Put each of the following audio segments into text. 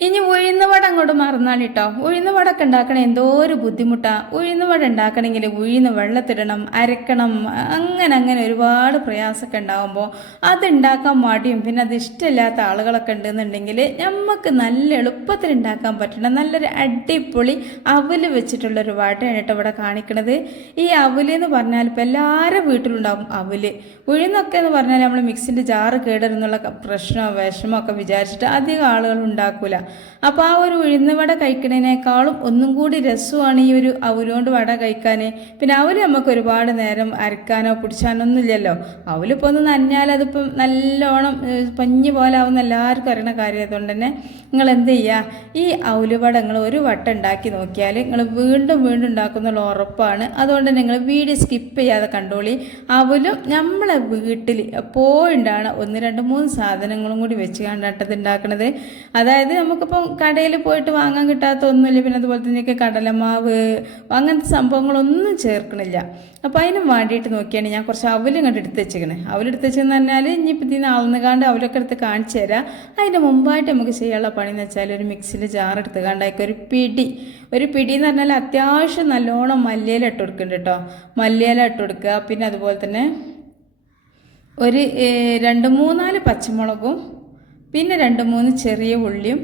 ഇനി അങ്ങോട്ട് മറന്നാൾ കേട്ടോ ഉഴുന്നുവടൊക്കെ ഉണ്ടാക്കണേ എന്തോ ഒരു ബുദ്ധിമുട്ടാ. ഉഴുന്നുവട ഉണ്ടാക്കണമെങ്കിൽ ഉഴുന്ന് വെള്ളത്തിടണം അരക്കണം അങ്ങനെ അങ്ങനെ ഒരുപാട് പ്രയാസമൊക്കെ ഉണ്ടാകുമ്പോൾ അത് ഉണ്ടാക്കാൻ മടിയും. പിന്നെ അത് ഇഷ്ടമില്ലാത്ത ആളുകളൊക്കെ ഉണ്ടെന്നുണ്ടെങ്കിൽ നമുക്ക് നല്ല എളുപ്പത്തിൽ ഉണ്ടാക്കാൻ പറ്റണം. നല്ലൊരു അടിപൊളി അവൽ വെച്ചിട്ടുള്ളൊരു വടയാണ് കേട്ടോ ഇവിടെ കാണിക്കണത്. ഈ അവൽ എന്ന് പറഞ്ഞാൽ ഇപ്പോൾ എല്ലാവരും വീട്ടിലുണ്ടാവും അവൽ. ഉഴുന്നൊക്കെ എന്ന് പറഞ്ഞാൽ നമ്മൾ മിക്സിന്റെ ജാറ് കേടരുന്നുള്ള പ്രശ്നമോ വിഷമോ ഒക്കെ വിചാരിച്ചിട്ട് അധികം ആളുകൾ ഉണ്ടാക്കൂല. അപ്പോൾ ആ ഒരു ഉഴുന്ന് വട കഴിക്കുന്നതിനേക്കാളും ഒന്നും കൂടി രസമാണ് ഈ ഒരു അവലോണ്ട് വട കഴിക്കാൻ പിന്നെ അവൽ നമുക്ക് ഒരുപാട് നേരം അരക്കാനോ പിടിച്ചാനോ ഒന്നും ഇല്ലല്ലോ. അവലിപ്പോൾ ഒന്ന് നനഞ്ഞാൽ അതിപ്പം നല്ലോണം പഞ്ഞി പോലെ ആവുന്ന എല്ലാവർക്കും അറിയണ കാര്യമായതുകൊണ്ട് തന്നെ നിങ്ങൾ എന്ത് ചെയ്യുക ഈ അവലുവട നിങ്ങൾ ഒരു വട്ടം ഉണ്ടാക്കി നോക്കിയാൽ നിങ്ങൾ വീണ്ടും വീണ്ടും ഉണ്ടാക്കുന്നുള്ള ഉറപ്പാണ്. അതുകൊണ്ട് തന്നെ നിങ്ങൾ വീഡിയോ സ്കിപ്പ് ചെയ്യാതെ കണ്ടോളി. അവലും നമ്മളെ വീട്ടിൽ എപ്പോഴുണ്ടാണ് ഒന്ന് രണ്ട് മൂന്ന് സാധനങ്ങളും കൂടി വെച്ച് കണ്ടിട്ടത് ഉണ്ടാക്കണത്. അതായത് നമുക്കിപ്പം കടയിൽ പോയിട്ട് വാങ്ങാൻ കിട്ടാത്ത ഒന്നുമില്ല പിന്നെ അതുപോലെ തന്നെയൊക്കെ കടലമാവ് അങ്ങനത്തെ സംഭവങ്ങളൊന്നും ചേർക്കണില്ല. അപ്പോൾ അതിന് വേണ്ടിയിട്ട് നോക്കിയാണ് ഞാൻ കുറച്ച് അവലും കണ്ട് എടുത്ത് വെച്ചേക്കണേ. അവലെടുത്ത് വെച്ചെന്ന് പറഞ്ഞാൽ ഇനിയിപ്പോൾ ഇതിന് അളന്ന് കാണ്ട് അവലൊക്കെ എടുത്ത് കാണിച്ചു തരാം. അതിന്റെ മുമ്പായിട്ട് നമുക്ക് ചെയ്യാനുള്ള പണി എന്ന് വെച്ചാൽ ഒരു മിക്സിയിൽ ജാർ എടുത്ത് ഒരു പിടി. ഒരു പിടി എന്ന് പറഞ്ഞാൽ അത്യാവശ്യം നല്ലോണം മല്ലിയില ഇട്ട് കൊടുക്കുന്നുണ്ട് കേട്ടോ മല്ലിയില ഇട്ട് കൊടുക്കുക. പിന്നെ അതുപോലെ തന്നെ ഒരു രണ്ട് മൂന്നാൽ പച്ചമുളകും പിന്നെ രണ്ട് മൂന്ന് ചെറിയ ഉള്ളിയും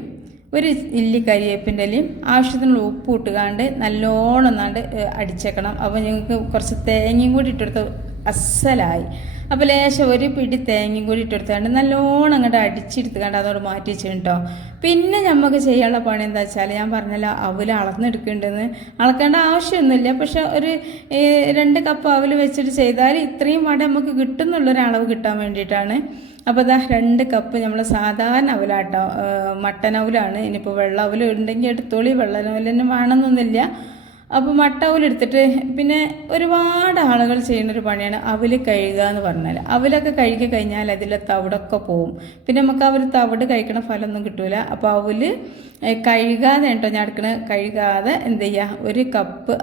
ഒരു ഇല്ലി കരിയേപ്പിന്റെ ഇലയും ആവശ്യത്തിനുള്ള ഉപ്പ് ഇട്ടുകാണ്ട് നല്ലോണം നാണ്ട് അടിച്ചേക്കണം. അപ്പോൾ ഞങ്ങൾക്ക് കുറച്ച് തേങ്ങയും കൂടി ഇട്ടെടുത്ത് അസലായി. അപ്പോൾ ലേശം ഒരു പിടി തേങ്ങയും കൂടി ഇട്ടെടുത്തുകൊണ്ട് നല്ലോണം അങ്ങോട്ട് അടിച്ചെടുത്തുകാണ്ട് അതോട് മാറ്റി വെച്ചു കേട്ടോ പിന്നെ നമുക്ക് ചെയ്യാനുള്ള പണി എന്താ വെച്ചാൽ ഞാൻ പറഞ്ഞല്ലോ അവൽ അളന്നെടുക്കേണ്ടതെന്ന്. അളക്കേണ്ട ആവശ്യമൊന്നുമില്ല. പക്ഷെ ഒരു രണ്ട് കപ്പ് അവൽ വെച്ചിട്ട് ചെയ്താൽ ഇത്രയും വട നമുക്ക് കിട്ടുന്നുള്ളൊരളവ് കിട്ടാൻ വേണ്ടിയിട്ടാണ്. അപ്പോൾ ഇതാ രണ്ട് കപ്പ് നമ്മൾ സാധാരണ അവലാട്ടോ മട്ടൻ അവലാണ്. ഇനിയിപ്പോൾ വെള്ള അവൽ ഉണ്ടെങ്കിൽ എടുത്തോളി വെള്ള അവൽ തന്നെ വേണമെന്നൊന്നുമില്ല അപ്പോൾ മട്ട അവൽ എടുത്തിട്ട് പിന്നെ ഒരുപാട് ആളുകൾ ചെയ്യുന്നൊരു പണിയാണ് അവൽ കഴുകുക എന്ന് പറഞ്ഞാൽ അവലൊക്കെ കഴുകി കഴിഞ്ഞാൽ അതിലെ തവിടൊക്കെ പോവും. പിന്നെ നമുക്ക് ആ ഒരു തവിട് കഴിക്കണ ഫലമൊന്നും കിട്ടൂല. അപ്പോൾ അവൽ കഴുകാതെ കേട്ടോ ഞാൻ എടുക്കണ കഴുകാതെ എന്ത് ചെയ്യുക ഒരു കപ്പ്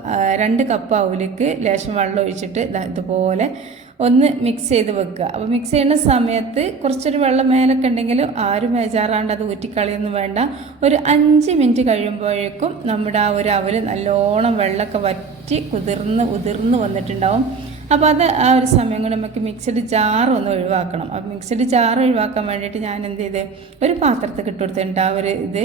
രണ്ട് കപ്പ് അവലിക്ക് ലേശം വെള്ളം ഒഴിച്ചിട്ട് ഇതുപോലെ ഒന്ന് മിക്സ് ചെയ്ത് വെക്കുക. അപ്പോൾ മിക്സ് ചെയ്യുന്ന സമയത്ത് കുറച്ചൊരു വെള്ളം മേലൊക്കെ ഉണ്ടെങ്കിൽ ആരും ബേജാറാണ്ട് അത് ഊറ്റിക്കളിയൊന്നും വേണ്ട. ഒരു അഞ്ച് മിനിറ്റ് കഴിയുമ്പോഴേക്കും നമ്മുടെ ആ ഒരു അവൽ നല്ലോണം വെള്ളമൊക്കെ വറ്റി കുതിർന്ന് ഉതിർന്ന് വന്നിട്ടുണ്ടാവും. അപ്പോൾ അത് ആ ഒരു സമയം കൊണ്ട് നമുക്ക് മിക്സഡ് ജാർ ഒന്ന് ഒഴിവാക്കണം. അപ്പോൾ മിക്സഡ് ജാർ ഒഴിവാക്കാൻ വേണ്ടിയിട്ട് ഞാൻ എന്ത് ചെയ്ത് ഒരു പാത്രത്തിൽ ഇട്ട് കൊടുത്തിട്ടുണ്ട് ആ ഒരു ഇത്.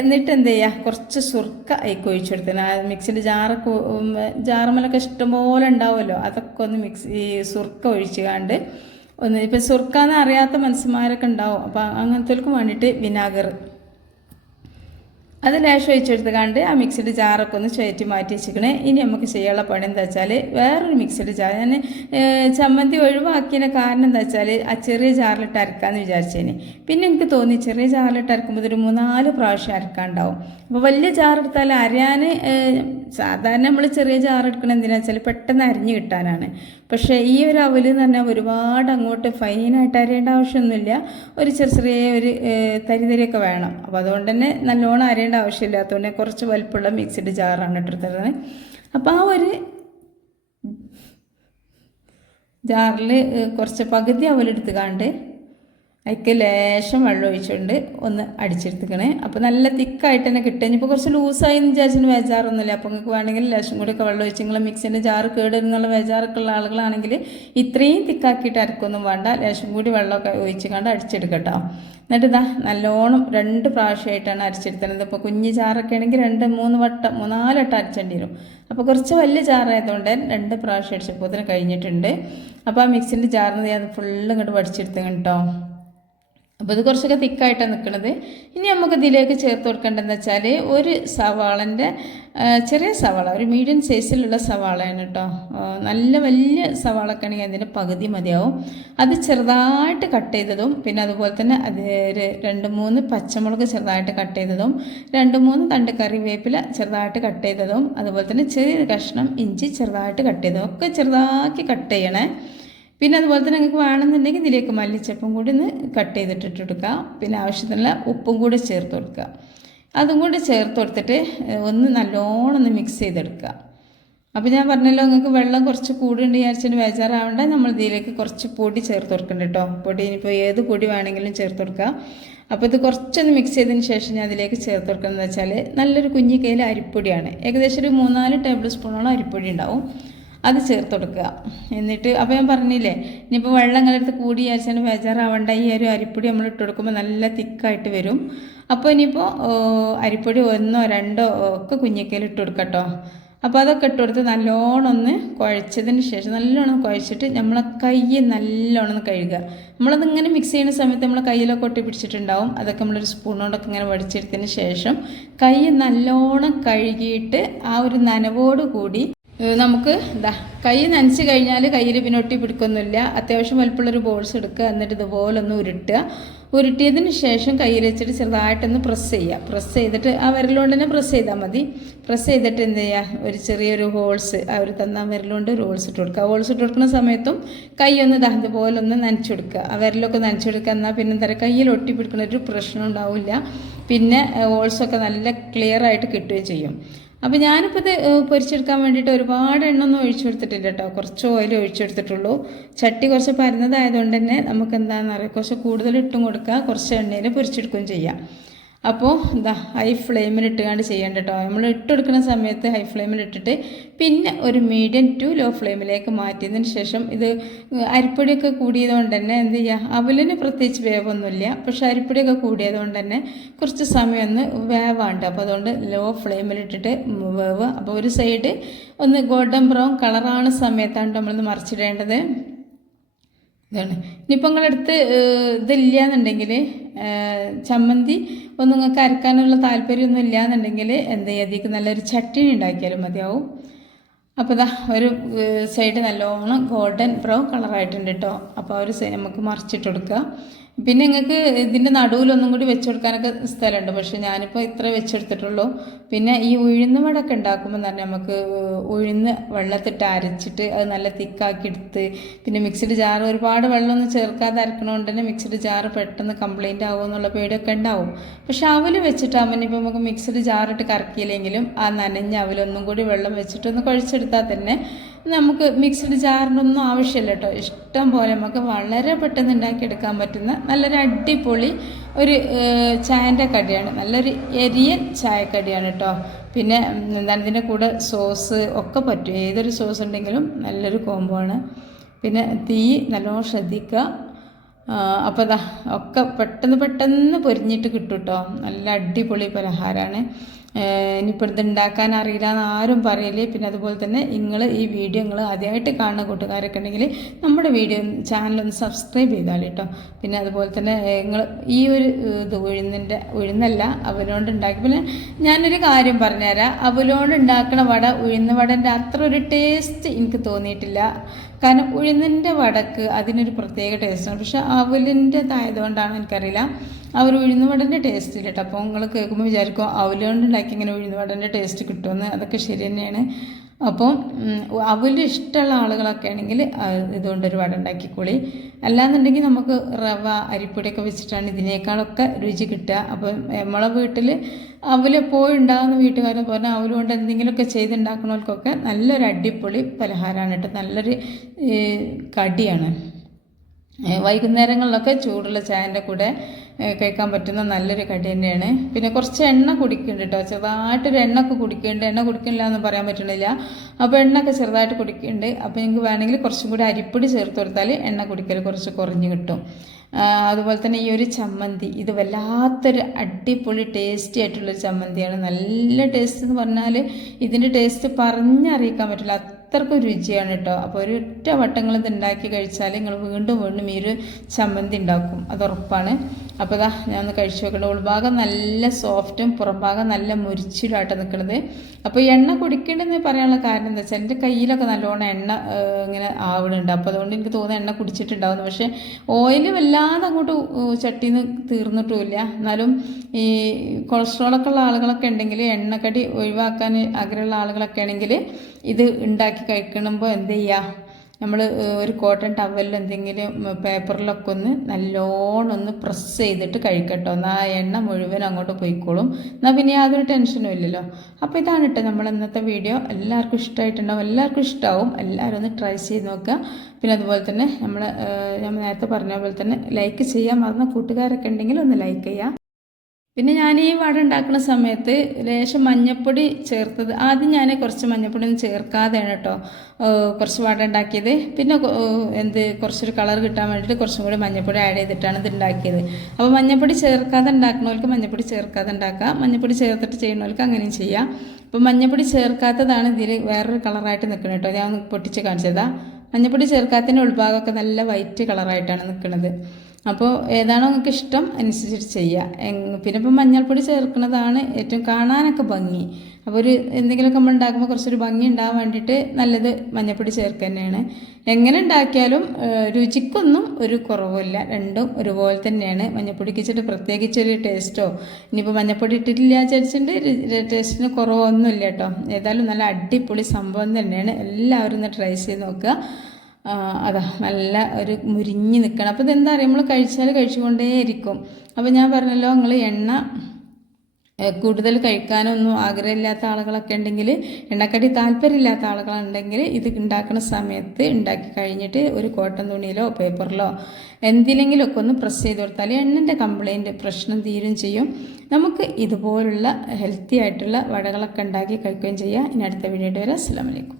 എന്നിട്ട് എന്ത് ചെയ്യുക കുറച്ച് സുർക്ക അതിക്ക് ഒഴിച്ചു കൊടുത്തിന് ആ മിക്സഡ് ജാറൊക്കെ ജാറുമലൊക്കെ ഇഷ്ടംപോലെ ഉണ്ടാവുമല്ലോ. അതൊക്കെ ഒന്ന് മിക്സ് ഈ സുർക്ക ഒഴിച്ചുകാണ്ട് ഒന്ന് ഇപ്പം സുർക്കാന്ന് അറിയാത്ത മനുഷ്യന്മാരൊക്കെ ഉണ്ടാവും. അപ്പോൾ അങ്ങനത്തേക്ക് വേണ്ടിയിട്ട് വിനാഗർ. അത് ലേശം ഒഴിച്ചെടുത്ത് കണ്ട് ആ മിക്സിഡ് ജാറൊക്കെ ഒന്ന് ചുയറ്റി മാറ്റി വെച്ചിക്കണേ ഇനി നമുക്ക് ചെയ്യാനുള്ള പണി എന്താ വെച്ചാൽ വേറൊരു മിക്സിഡ് ജാർ. ഞാൻ ചമ്മന്തി ഒഴിവാക്കിയതിന് കാരണം എന്താ വെച്ചാൽ ആ ചെറിയ ജാറിലിട്ട് അരക്കാമെന്ന് വിചാരിച്ചേനെ. പിന്നെ എനിക്ക് തോന്നി ചെറിയ ജാറിലിട്ട് അരക്കുമ്പോൾ ഒരു മൂന്നാൽ പ്രാവശ്യം അരക്കാണ്ടാവും. അപ്പോൾ വലിയ ജാറെടുത്താൽ അരയാൻ സാധാരണ നമ്മൾ ചെറിയ ജാർ എടുക്കണം എന്തിനാ വെച്ചാൽ പെട്ടെന്ന് അരിഞ്ഞ് കിട്ടാനാണ്. പക്ഷേ ഈ ഒരു അവൽ എന്ന് പറഞ്ഞാൽ ഒരുപാട് അങ്ങോട്ട് ഫൈനായിട്ട് അരയേണ്ട ആവശ്യമൊന്നുമില്ല. ഒരു ചെറിയ ചെറിയ ഒരു തരിതരിയൊക്കെ വേണം. അപ്പോൾ അതുകൊണ്ട് തന്നെ നല്ലോണം അരയേണ്ട ആവശ്യമില്ലാത്തതുകൊണ്ട് കുറച്ച് വലിപ്പമുള്ള മിക്സിഡ് ജാറാണ് ഇട്ടെടുത്തത് അപ്പോൾ ആ ഒരു ജാറിൽ കുറച്ച് പകുതി അവലെടുത്ത് കാണ്ട് അതിക്ക് ലേശം വെള്ളം ഒഴിച്ചുകൊണ്ട് ഒന്ന് അടിച്ചെടുത്തിക്കണേ. അപ്പോൾ നല്ല തിക്കായിട്ട് തന്നെ കിട്ടും. ഇനിയിപ്പോൾ കുറച്ച് ലൂസായി എന്ന് വിചാരിച്ചിട്ട് ബേജാറൊന്നുമില്ല. അപ്പോൾ നിങ്ങൾക്ക് വേണമെങ്കിൽ ലേശം കൂടിയൊക്കെ വെള്ളം ഒഴിച്ച് നിങ്ങൾ മിക്സിന്റെ ജാറ് കേടുന്നുള്ള വേജാറൊക്കെ ഉള്ള ആളുകളാണെങ്കിൽ ഇത്രയും തിക്കാക്കിയിട്ട് അരക്കൊന്നും വേണ്ട. ലേശം കൂടി വെള്ളമൊക്കെ ഒഴിച്ച് കണ്ട് അടിച്ചെടുക്കട്ടോ. എന്നിട്ട് ഇതാ നല്ലോണം രണ്ട് പ്രാവശ്യമായിട്ടാണ് അരച്ചെടുത്തത് ഇപ്പോൾ കുഞ്ഞ് ചാറൊക്കെ ആണെങ്കിൽ രണ്ട് മൂന്ന് വട്ടം മൂന്നാൽ വട്ടം അരച്ചേണ്ടി വരും. അപ്പോൾ കുറച്ച് വലിയ ചാറായതുകൊണ്ട് രണ്ട് പ്രാവശ്യം അടിച്ചപ്പോൾ തന്നെ കഴിഞ്ഞിട്ടുണ്ട്. അപ്പോൾ ആ മിക്സിന്റെ ജാറിന് ഞാൻ ഫുള്ള് ഇങ്ങോട്ട് വടിച്ചെടുത്ത് കേട്ടോ അപ്പോൾ ഇത് കുറച്ചൊക്കെ തിക്കായിട്ടാണ് നിൽക്കുന്നത് ഇനി നമുക്ക് ഇതിലേക്ക് ചേർത്ത് കൊടുക്കേണ്ടതെന്ന് വെച്ചാൽ ഒരു സവാളന്റെ ചെറിയ സവാള ഒരു മീഡിയം സൈസിലുള്ള സവാളയാണ് കേട്ടോ നല്ല വലിയ സവാളൊക്കെ ആണെങ്കിൽ അതിന്റെ പകുതി മതിയാവും. അത് ചെറുതായിട്ട് കട്ട് ചെയ്തതും പിന്നെ അതുപോലെ തന്നെ അത് രണ്ട് മൂന്ന് പച്ചമുളക് ചെറുതായിട്ട് കട്ട് ചെയ്തതും രണ്ട് മൂന്ന് തണ്ട് കറിവേപ്പില ചെറുതായിട്ട് കട്ട് ചെയ്തതും അതുപോലെ തന്നെ ചെറിയൊരു കഷ്ണം ഇഞ്ചി ചെറുതായിട്ട് കട്ട് ചെയ്തതും ഒക്കെ ചെറുതാക്കി കട്ട് ചെയ്യണേ. പിന്നെ അതുപോലെ തന്നെ നിങ്ങൾക്ക് വേണമെന്നുണ്ടെങ്കിൽ ഇതിലേക്ക് മല്ലിച്ചപ്പും കൂടി ഒന്ന് കട്ട് ചെയ്തിട്ടിട്ട് കൊടുക്കുക. പിന്നെ ആവശ്യത്തിനുള്ള ഉപ്പും കൂടി ചേർത്ത് കൊടുക്കുക. അതും കൂടി ചേർത്ത് കൊടുത്തിട്ട് ഒന്ന് നല്ലോണം ഒന്ന് മിക്സ് ചെയ്തെടുക്കുക. അപ്പോൾ ഞാൻ പറഞ്ഞല്ലോ നിങ്ങൾക്ക് വെള്ളം കുറച്ച് കൂടുണ്ട് വിചാരിച്ചിട്ട് ബേജാറാവണ്ട. നമ്മൾ ഇതിലേക്ക് കുറച്ച് പൊടി ചേർത്ത് കൊടുക്കണ്ട കേട്ടോ പൊടി ഇനിയിപ്പോൾ ഏത് പൊടി വേണമെങ്കിലും ചേർത്ത് കൊടുക്കുക. അപ്പോൾ ഇത് കുറച്ചൊന്ന് മിക്സ് ചെയ്തതിന് ശേഷം ഞാൻ അതിലേക്ക് ചേർത്ത് കൊടുക്കുന്നത് വെച്ചാൽ നല്ലൊരു കുഞ്ഞിക്കയിൽ അരിപ്പൊടിയാണ്. ഏകദേശം ഒരു മൂന്നാൽ ടേബിൾ സ്പൂണോളം അരിപ്പൊടി ഉണ്ടാവും. അത് ചേർത്ത് കൊടുക്കുക. എന്നിട്ട് അപ്പോൾ ഞാൻ പറഞ്ഞില്ലേ ഇനിയിപ്പോൾ വെള്ളം അങ്ങനെ എടുത്ത് കൂടി വിചാരിച്ചാൽ ബേജാറാവണ്ട. ഈ ഒരു അരിപ്പൊടി നമ്മൾ ഇട്ട് കൊടുക്കുമ്പോൾ നല്ല തിക്കായിട്ട് വരും. അപ്പോൾ ഇനിയിപ്പോൾ അരിപ്പൊടി ഒന്നോ രണ്ടോ ഒക്കെ കുഞ്ഞിക്കയിൽ ഇട്ട് കൊടുക്കട്ടോ അപ്പോൾ അതൊക്കെ ഇട്ട് കൊടുത്ത് നല്ലോണം ഒന്ന് കുഴച്ചതിന് ശേഷം നല്ലോണം കുഴച്ചിട്ട് നമ്മളെ കൈ നല്ലോണം ഒന്ന് കഴുകുക. നമ്മളത് ഇങ്ങനെ മിക്സ് ചെയ്യുന്ന സമയത്ത് നമ്മളെ കയ്യിലൊക്കെ ഒട്ടി പിടിച്ചിട്ടുണ്ടാവും. അതൊക്കെ നമ്മളൊരു സ്പൂൺ കൊണ്ടൊക്കെ ഇങ്ങനെ വടിച്ചെടുത്തതിന് ശേഷം കൈ നല്ലോണം കഴുകിയിട്ട് ആ ഒരു നനവോട് കൂടി നമുക്ക് എന്താ കൈ നനച്ച് കഴിഞ്ഞാൽ കയ്യിൽ പിന്നെ ഒട്ടി പിടിക്കൊന്നുമില്ല. അത്യാവശ്യം വലുപ്പമുള്ളൊരു ബോൾസ് എടുക്കുക എന്നിട്ട് ഇതുപോലെ ഒന്ന് ഉരുട്ടുക. ഉരുട്ടിയതിന് ശേഷം കയ്യിൽ വെച്ചിട്ട് ചെറുതായിട്ടൊന്ന് പ്രസ് ചെയ്യുക. പ്രസ് ചെയ്തിട്ട് ആ വിരലുകൊണ്ട് തന്നെ പ്രസ് ചെയ്താൽ മതി. പ്രസ് ചെയ്തിട്ട് എന്ത് ചെയ്യുക? ഒരു ചെറിയൊരു ഹോൾസ് ആ ഒരു ആ വിരലുകൊണ്ട് ഒരു ഹോൾസ് ഇട്ട് കൊടുക്കുക. ഹോൾസ് ഇട്ട് കൊടുക്കുന്ന സമയത്തും കൈ ഒന്ന് ഇതുപോലെ ഒന്ന് നനച്ചെടുക്കുക ആ വിരലൊക്കെ നനച്ചു കൊടുക്കുക എന്നാൽ പിന്നെ എന്താ പറയുക? കയ്യിൽ ഒട്ടി പിടിക്കുന്ന ഒരു പ്രശ്നം ഉണ്ടാവില്ല. പിന്നെ ഹോൾസൊക്കെ നല്ല ക്ലിയർ ആയിട്ട് കിട്ടുകയും ചെയ്യും. അപ്പോൾ ഞാനിപ്പോൾ ഇത് പൊരിച്ചെടുക്കാൻ വേണ്ടിയിട്ട് ഒരുപാട് എണ്ണ ഒന്നും ഒഴിച്ചു കൊടുത്തിട്ടില്ല കേട്ടോ. കുറച്ച് ഓയിൽ ഒഴിച്ചു കൊടുത്തിട്ടുള്ളൂ. ചട്ടി കുറച്ച് പരന്നതായതുകൊണ്ട് തന്നെ നമുക്ക് എന്താണെന്ന് അറിയാം കുറച്ച് കൂടുതൽ ഇട്ടും കൊടുക്കുക. കുറച്ച് എണ്ണയിൽ പൊരിച്ചെടുക്കുകയും ചെയ്യാം. അപ്പോൾ എന്താ ഹൈ ഫ്ലെയിമിൽ ഇട്ടുകൊണ്ട് ചെയ്യേണ്ട കേട്ടോ നമ്മൾ ഇട്ട് കൊടുക്കുന്ന സമയത്ത് ഹൈ ഫ്ലെയിമിൽ ഇട്ടിട്ട് പിന്നെ ഒരു മീഡിയം ടു ലോ ഫ്ലെയിമിലേക്ക് മാറ്റിയതിന് ശേഷം ഇത് അരിപ്പൊടിയൊക്കെ കൂടിയതുകൊണ്ട് തന്നെ എന്ത് ചെയ്യുക അവലിന് പ്രത്യേകിച്ച് വേവൊന്നുമില്ല. പക്ഷെ അരിപ്പൊടിയൊക്കെ കൂടിയതുകൊണ്ട് തന്നെ കുറച്ച് സമയം ഒന്ന് വേവാണ്ട്. അപ്പോൾ അതുകൊണ്ട് ലോ ഫ്ലെയിമിൽ ഇട്ടിട്ട് വേവ്. അപ്പോൾ ഒരു സൈഡ് ഒന്ന് ഗോൾഡൻ ബ്രൗൺ കളറാണ് സമയത്താണ് നമ്മളിത് മറിച്ചിടേണ്ടത്. ഇതാണ്. ഇനിയിപ്പോൾ നിങ്ങളടുത്ത് ഇതില്ല എന്നുണ്ടെങ്കിൽ ചമ്മന്തി ഒന്നും നിങ്ങൾക്ക് അരക്കാനുള്ള താല്പര്യമൊന്നും ഇല്ല എന്നുണ്ടെങ്കിൽ എന്ത് ചെയ്യുക അതിലേക്ക് നല്ലൊരു ചട്ടിണി ഉണ്ടാക്കിയാലും മതിയാവും. അപ്പോൾ ഇതാ ഒരു സൈഡ് നല്ലോണം ഗോൾഡൻ ബ്രൗൺ കളറായിട്ടുണ്ട് കേട്ടോ അപ്പോൾ ഒരു നമുക്ക് മറിച്ചിട്ട് കൊടുക്കുക പിന്നെ നിങ്ങൾക്ക് ഇതിന്റെ നടുവിലൊന്നും കൂടി വെച്ച് കൊടുക്കാനൊക്കെ സ്ഥലമുണ്ട്. പക്ഷെ ഞാനിപ്പോൾ ഇത്ര വെച്ചെടുത്തിട്ടുള്ളൂ. പിന്നെ ഈ ഉഴുന്ന് വടയൊക്കെ ഉണ്ടാക്കുമ്പോൾ തന്നെ നമുക്ക് ഉഴുന്ന് വെള്ളത്തിട്ട് അരച്ചിട്ട് അത് നല്ല തിക്കാക്കി എടുത്ത് പിന്നെ മിക്സിഡ് ജാർ ഒരുപാട് വെള്ളമൊന്നും ചേർക്കാതെ അരക്കണോണ്ട് തന്നെ മിക്സിഡ് ജാർ പെട്ടെന്ന് കംപ്ലൈന്റ് ആവുമെന്നുള്ള പേടിയൊക്കെ ഉണ്ടാവും. പക്ഷെ അവൽ വെച്ചിട്ടാകുമ്പോൾ ഇപ്പോൾ നമുക്ക് മിക്സിഡ് ജാറിട്ട് കറക്കിയില്ലെങ്കിലും ആ നനഞ്ഞ അവലൊന്നും കൂടി വെള്ളം വെച്ചിട്ടൊന്ന് കുഴച്ചെടുത്താൽ തന്നെ നമുക്ക് മിക്സ്ഡ് ജാറിനൊന്നും ആവശ്യമില്ല കേട്ടോ ഇഷ്ടം പോലെ നമുക്ക് വളരെ പെട്ടെന്ന് ഉണ്ടാക്കിയെടുക്കാൻ പറ്റുന്ന നല്ലൊരു അടിപൊളി ഒരു ചായന്റെ കടിയാണ്. നല്ലൊരു എരിയൻ ചായക്കടിയാണ് കേട്ടോ പിന്നെ എന്താണ് ഇതിന്റെ കൂടെ സോസ് ഒക്കെ പറ്റും. ഏതൊരു സോസ് ഉണ്ടെങ്കിലും നല്ലൊരു കോംബോ ആണ്. പിന്നെ തീ നല്ലോണം ശ്രദ്ധിക്കുക. അപ്പോൾ ഇതാ ഒക്കെ പെട്ടെന്ന് പെട്ടെന്ന് പൊരിഞ്ഞിട്ട് കിട്ടും കേട്ടോ നല്ല അടിപൊളി പലഹാരമാണ് ഇനിയിപ്പോൾ ഇത് ഉണ്ടാക്കാൻ അറിയില്ല എന്ന് ആരും പറയില്ലേ? പിന്നെ അതുപോലെ തന്നെ നിങ്ങൾ ഈ വീഡിയോ നിങ്ങൾ ആദ്യമായിട്ട് കാണുന്ന കൂട്ടുകാരൊക്കെ ഉണ്ടെങ്കിൽ നമ്മുടെ വീഡിയോ ചാനൽ ഒന്ന് സബ്സ്ക്രൈബ് ചെയ്താൽ കേട്ടോ പിന്നെ അതുപോലെ തന്നെ നിങ്ങൾ ഈ ഒരു ഇത് ഉഴുന്നിന്റെ ഉഴുന്നല്ല അവലോണ്ട് ഉണ്ടാക്കി പിന്നെ ഞാനൊരു കാര്യം പറഞ്ഞുതരാം അവലോണ്ട് ഉണ്ടാക്കുന്ന വട ഉഴുന്ന വടന്റെ അത്ര ഒരു ടേസ്റ്റ് എനിക്ക് തോന്നിയിട്ടില്ല. കാരണം ഉഴുന്നിന്റെ വടക്ക് അതിനൊരു പ്രത്യേക ടേസ്റ്റാണ് പക്ഷെ അവലിന്റെതായതുകൊണ്ടാണ് എനിക്കറിയില്ല. ആ ഒരു ഉഴുന്നുവടന്റെ ടേസ്റ്റ് ഇല്ല കേട്ടോ. അപ്പോൾ നിങ്ങൾ കേൾക്കുമ്പോൾ വിചാരിക്കും അവലുകൊണ്ടുണ്ടാക്കി ഇങ്ങനെ ഉഴുന്ന് വടന്റെ ടേസ്റ്റ് കിട്ടുമെന്ന്. അതൊക്കെ ശരി തന്നെയാണ്. അപ്പോൾ അവൽ ഇഷ്ടമുള്ള ആളുകളൊക്കെ ആണെങ്കിൽ ഇതുകൊണ്ടൊരു വട ഉണ്ടാക്കിക്കോളി. അല്ലാന്നുണ്ടെങ്കിൽ നമുക്ക് റവ അരിപ്പൊടിയൊക്കെ വെച്ചിട്ടാണ് ഇതിനേക്കാളൊക്കെ രുചി കിട്ടുക. അപ്പോൾ നമ്മളെ വീട്ടിൽ അവലെപ്പോഴും ഉണ്ടാകുന്ന വീട്ടുകാരെന്ന് പറഞ്ഞാൽ അവൽ കൊണ്ട് എന്തെങ്കിലുമൊക്കെ ചെയ്തുണ്ടാക്കണവർക്കൊക്കെ നല്ലൊരു അടിപൊളി പലഹാരമാണ് കേട്ടോ. നല്ലൊരു കടിയാണ്. വൈകുന്നേരങ്ങളിലൊക്കെ ചൂടുള്ള ചായന്റെ കൂടെ കഴിക്കാൻ പറ്റുന്ന നല്ലൊരു കടി തന്നെയാണ്. പിന്നെ കുറച്ച് എണ്ണ കുടിക്കുന്നുണ്ട് കേട്ടോ ചെറുതായിട്ടൊരു എണ്ണ ഒക്കെ കുടിക്കുന്നുണ്ട്. എണ്ണ കുടിക്കുന്നില്ല എന്ന് പറയാൻ പറ്റണില്ല അപ്പോൾ എണ്ണ ഒക്കെ ചെറുതായിട്ട് കുടിക്കുന്നുണ്ട്. അപ്പോൾ നിങ്ങൾക്ക് വേണമെങ്കിൽ കുറച്ചും കൂടി അരിപ്പൊടി ചേർത്ത് കൊടുത്താൽ എണ്ണ കുടിക്കൽ കുറച്ച് കുറഞ്ഞ് കിട്ടും. അതുപോലെ തന്നെ ഈ ഒരു ചമ്മന്തി. ഇത് വല്ലാത്തൊരു അടിപൊളി ടേസ്റ്റി ആയിട്ടുള്ളൊരു ചമ്മന്തിയാണ്. നല്ല ടേസ്റ്റ് എന്ന് പറഞ്ഞാൽ ഇതിന്റെ ടേസ്റ്റ് പറഞ്ഞറിയിക്കാൻ പറ്റില്ല. അത്രക്കും രുചിയാണ് കേട്ടോ അപ്പോൾ ഒരു ഒറ്റ വട്ടങ്ങൾ ഇത് ഉണ്ടാക്കി കഴിച്ചാൽ നിങ്ങൾ വീണ്ടും വീണ്ടും ഈ ഒരു ചമ്മന്തി ഉണ്ടാക്കും. അത് ഉറപ്പാണ്. അപ്പോൾ ഇതാ ഒന്ന് കഴിച്ചു നോക്കട്ടെ. ഉൾഭാഗം നല്ല സോഫ്റ്റും പുറം ഭാഗം നല്ല മുരിച്ചിലായിട്ട് നിൽക്കുന്നത് അപ്പോൾ എണ്ണ കുടിക്കേണ്ടതെന്ന് പറയാനുള്ള കാരണം എന്താ വെച്ചാൽ എന്റെ കയ്യിലൊക്കെ നല്ലോണം എണ്ണ ഇങ്ങനെ ആവണുണ്ട്. അപ്പോൾ അതുകൊണ്ട് എനിക്ക് തോന്നുന്നു എണ്ണ കുടിച്ചിട്ടുണ്ടാവുന്നു. പക്ഷേ ഓയിൽ വല്ലാതെ അങ്ങോട്ട് ചട്ടിന്ന് തീർന്നിട്ടുമില്ല. എന്നാലും ഈ കൊളസ്ട്രോളൊക്കെ ഉള്ള ആളുകളൊക്കെ ഉണ്ടെങ്കിൽ എണ്ണക്കടി ഒഴിവാക്കാൻ ആഗ്രഹമുള്ള ആളുകളൊക്കെ ആണെങ്കിൽ ഇത് ഉണ്ടാക്കി കഴിക്കണമ്പോൾ എന്ത് ചെയ്യുക നമ്മൾ ഒരു കോട്ടൺ ടവലിൽ എന്തെങ്കിലും പേപ്പറിലൊക്കെ ഒന്ന് നല്ലോണം ഒന്ന് പ്രസ് ചെയ്തിട്ട് കഴിക്കട്ടോ. എന്നാൽ ആ എണ്ണ മുഴുവൻ അങ്ങോട്ട് പോയിക്കോളും. എന്നാൽ പിന്നെ യാതൊരു ടെൻഷനും ഇല്ലല്ലോ. അപ്പോൾ ഇതാണ് കേട്ടോ നമ്മൾ ഇന്നത്തെ വീഡിയോ. എല്ലാവർക്കും ഇഷ്ടമായിട്ടുണ്ടാവും. എല്ലാവർക്കും ഇഷ്ടമാവും എല്ലാവരും ഒന്ന് ട്രൈ ചെയ്ത് നോക്കുക. പിന്നെ അതുപോലെ തന്നെ നമ്മൾ ഞാൻ നേരത്തെ പറഞ്ഞ പോലെ തന്നെ ലൈക്ക് ചെയ്യാൻ മറന്ന കൂട്ടുകാരൊക്കെ ഉണ്ടെങ്കിൽ ഒന്ന് ലൈക്ക് ചെയ്യുക. പിന്നെ ഞാൻ ഈ വട ഉണ്ടാക്കുന്ന സമയത്ത് ലേശം മഞ്ഞപ്പൊടി ചേർത്തത്. ആദ്യം ഞാൻ കുറച്ച് മഞ്ഞപ്പൊടി ഒന്നും ചേർക്കാതെയാണ് കേട്ടോ കുറച്ച് വട ഉണ്ടാക്കിയത്. പിന്നെ എന്ത് കുറച്ചൊരു കളർ കിട്ടാൻ വേണ്ടിയിട്ട് കുറച്ചും കൂടി മഞ്ഞപ്പൊടി ആഡ് ചെയ്തിട്ടാണ് ഇത് ഉണ്ടാക്കിയത്. അപ്പോൾ മഞ്ഞപ്പൊടി ചേർക്കാതെ ഉണ്ടാക്കുന്നവർക്ക് മഞ്ഞപ്പൊടി ചേർക്കാതെ ഉണ്ടാക്കാം. മഞ്ഞപ്പൊടി ചേർത്തിട്ട് ചെയ്യുന്നവർക്ക് അങ്ങനെയും ചെയ്യാം. അപ്പോൾ മഞ്ഞപ്പൊടി ചേർക്കാത്തതാണ് ഇതിൽ വേറൊരു കളറായിട്ട് നിൽക്കുന്നത് കേട്ടോ ഞാൻ പൊട്ടിച്ച് കാണിച്ചതാണ് മഞ്ഞപ്പൊടി ചേർക്കാത്തതിന്റെ ഉൾഭാഗമൊക്കെ നല്ല വൈറ്റ് കളറായിട്ടാണ് നിൽക്കുന്നത് അപ്പോൾ ഏതാണോ നിങ്ങൾക്ക് ഇഷ്ടം അനുസരിച്ച് ചെയ്യുക പിന്നെ ഇപ്പം മഞ്ഞൾപ്പൊടി ചേർക്കുന്നതാണ് ഏറ്റവും കാണാനൊക്കെ ഭംഗി. അപ്പോൾ ഒരു എന്തെങ്കിലുമൊക്കെ നമ്മൾ ഉണ്ടാക്കുമ്പോൾ കുറച്ചൊരു ഭംഗി ഉണ്ടാകാൻ വേണ്ടിയിട്ട് നല്ലത് മഞ്ഞൾപ്പൊടി ചേർക്കുക തന്നെയാണ്. എങ്ങനെ ഉണ്ടാക്കിയാലും രുചിക്കൊന്നും ഒരു കുറവുമില്ല. രണ്ടും ഒരുപോലെ തന്നെയാണ്. മഞ്ഞൾപ്പൊടിക്ക് ഇച്ചിട്ട് പ്രത്യേകിച്ചൊരു ടേസ്റ്റോ ഇനിയിപ്പോൾ മഞ്ഞൾപ്പൊടി ഇട്ടിട്ടില്ല വിചാരിച്ചിട്ടുണ്ട്. ടേസ്റ്റിന് കുറവൊന്നുമില്ല കേട്ടോ. ഏതായാലും നല്ല അടിപൊളി സംഭവം തന്നെയാണ്. എല്ലാവരും ഒന്ന് ട്രൈ ചെയ്ത് നോക്കുക. അതാ നല്ല ഒരു മുരിഞ്ഞ് നിൽക്കണം അപ്പോൾ ഇതെന്താ പറയുക നമ്മൾ കഴിച്ചാൽ കഴിച്ചുകൊണ്ടേയിരിക്കും. അപ്പോൾ ഞാൻ പറഞ്ഞല്ലോ നിങ്ങൾ എണ്ണ കൂടുതൽ കഴിക്കാനൊന്നും ആഗ്രഹമില്ലാത്ത ആളുകളൊക്കെ ഉണ്ടെങ്കിൽ എണ്ണക്കടി താല്പര്യമില്ലാത്ത ആളുകളുണ്ടെങ്കിൽ ഇത് ഉണ്ടാക്കുന്ന സമയത്ത് ഉണ്ടാക്കി കഴിഞ്ഞിട്ട് ഒരു കോട്ടൺ തുണിയിലോ പേപ്പറിലോ എന്തിലെങ്കിലുമൊക്കെ ഒന്ന് പ്രസ് ചെയ്ത് കൊടുത്താൽ എണ്ണന്റെ കംപ്ലൈന്റ് പ്രശ്നം തീരും ചെയ്യും. നമുക്ക് ഇതുപോലുള്ള ഹെൽത്തി ആയിട്ടുള്ള വടകളൊക്കെ ഉണ്ടാക്കി കഴിക്കുകയും ചെയ്യാം. ഇനി അടുത്ത വീഡിയോ വരെ അസ്സാം വലൈക്കും